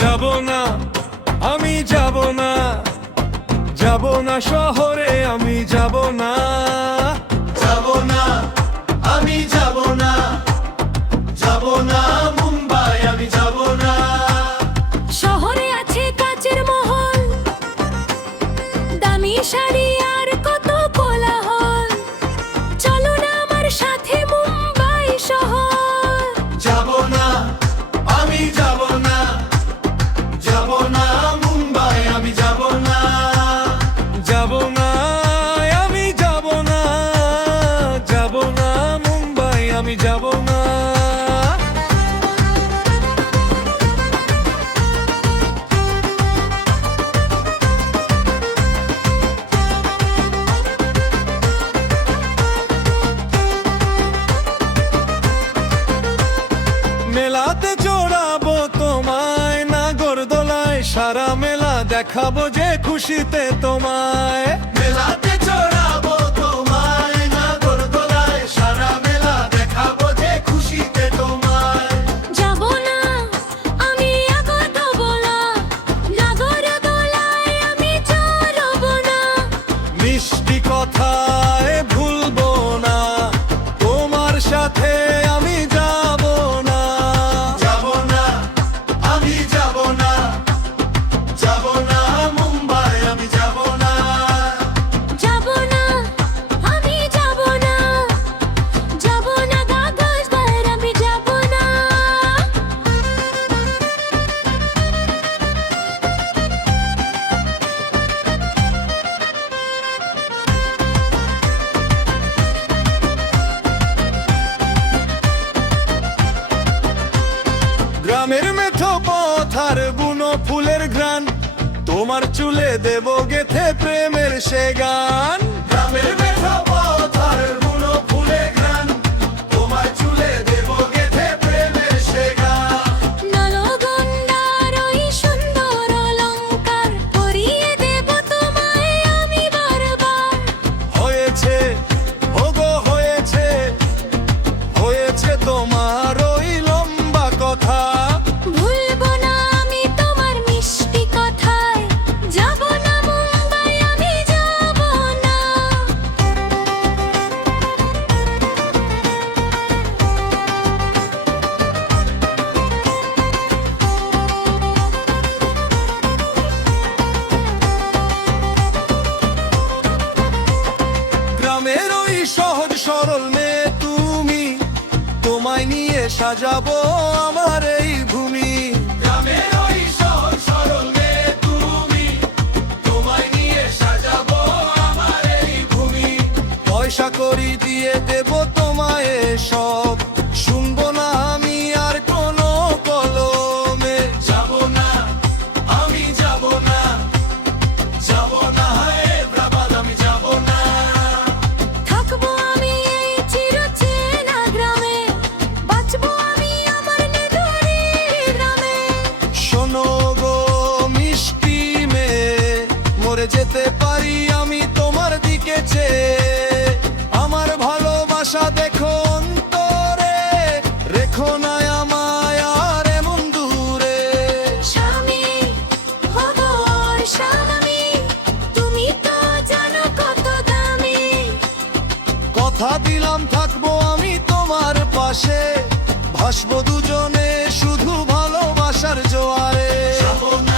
যাব না, আমি যাব না, যাব না শহরে, আমি যাব না, যাব না, আমি যাব না, যাব না মুম্বাই, আমি যাব না। শহরে আছে কাচের মহল, দামি শাড়ি আর কত কোলাহল। চলো না আমার সাথে মুম্বাই শহর। যাব না, আমি যাব না, যাব না মুম্বাই, আমি যাব না। যাব না, আমি যাব না, যাব না মুম্বাই, আমি যাব না। মেলাতে চড়াবো তোমায় নাগরদোলায়, সারা মেলা দেখাবো যে খুশিতে তোমায়। মেলাতে চড়াবো তোমায় নাগরদোলায়, সারা মেলা দেখাবো যে খুশিতে তোমায়। যাব না, আমি আগত বলা, নাগরদোলায় আমি চড়ব না। মিষ্টি কথায় ভুলবো না, তোমার সাথে আমি যাব না। যাব না, আমি যাব না, যাব না মুম্বাই, আমি যাব না। যাব না, আমি যাব না, যাব না কাগজদার, আমি যাব না। গ্রামের মেঠো পথ আর বুনো ফুলের ঘ্রাণ, তোমার চুলে দেব গেথে প্রেমের সে গান। গ্রামের মেঠো পথ আর বুনো ফুলের ঘ্রাণ, তোমার চুলে দেব গেথে প্রেমের সে গান। নলগন্ডার ওই সুন্দর অলংকার পরিয়ে দেব তোমায় আমি বারবার। হয়েছে, ওগো হয়েছে, হয়েছে তোমার ওই লম্বা কথা। ভুলবো না আমি তোমার মিষ্টি কথায়, যাব না মুম্বাই, আমি যাব না। গ্রামের ওই সহজ সরল মেয়ে তুমি, তোমায় নিয়ে সাজাবো আমার এই ভূমি। গ্রামের ওই সহজ সরল মেয়ে তুমি, তোমায় নিয়ে সাজাবো আমার এই ভূমি। পয়সা করি দিয়ে দেব তোমায় সব, শুনবো না আমি আর কোনো কলমে। যাব না, আমি যাব না, যাব না হায়দ্রাবাদ, আমি যাব না। থাকবো আমি এই চিরচেনা গ্রামে, বাঁচবো আমি আমার নেদুরের গ্রামে। শোনো গো মিষ্টি মেয়ে, মরে যেতে পারি আমি তোমার দিকে চেয়ে। আমার ভালোবাসা দেখো অন্তরে, রেখো না আমায় আর এমন দূরে। স্বামী হবো ওর স্বামী, তুমি তো জানো কত দামি। কথা দিলাম থাকবো আমি তোমার পাশে, ভাসবো দুজনে শুধু ভালোবাসার জোয়ারে। যাব না,